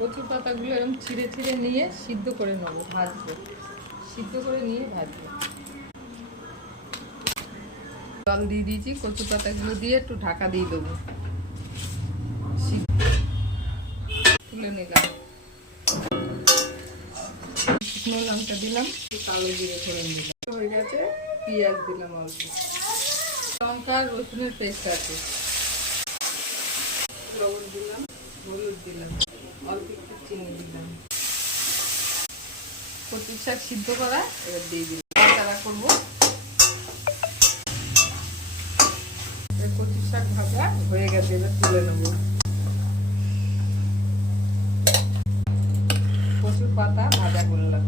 কচু পাতাগুলো এরকম ছিঁড়ে ছিঁড়ে নিয়ে সিদ্ধ করে নেবো, ভাজবো, সিদ্ধ করে নিয়ে ভাজবো। জল দিয়ে দিয়েছি, কচু পাতাগুলো দিয়ে একটু ঢাকা দিয়ে দেবো, তুলে নিলাম। শুকনো লঙ্কা দিলাম, কালো জিরে ফোড়ন দিলাম, হয়ে গেছে। পেঁয়াজ দিলাম অল্প, লঙ্কা রসুনের পেস্ট আছে, লবণ দিলাম, হলুদ দিলাম, অল্প একটু চিনি দিলাম। কচুর শাক সিদ্ধ করা এবার দিয়ে দিলাম, নাড়াচাড়া করবো। কচুর শাক ভাজা হয়ে গেছে, এবার তুলে নেবো। কচুর পাতা ভাজা করলাম।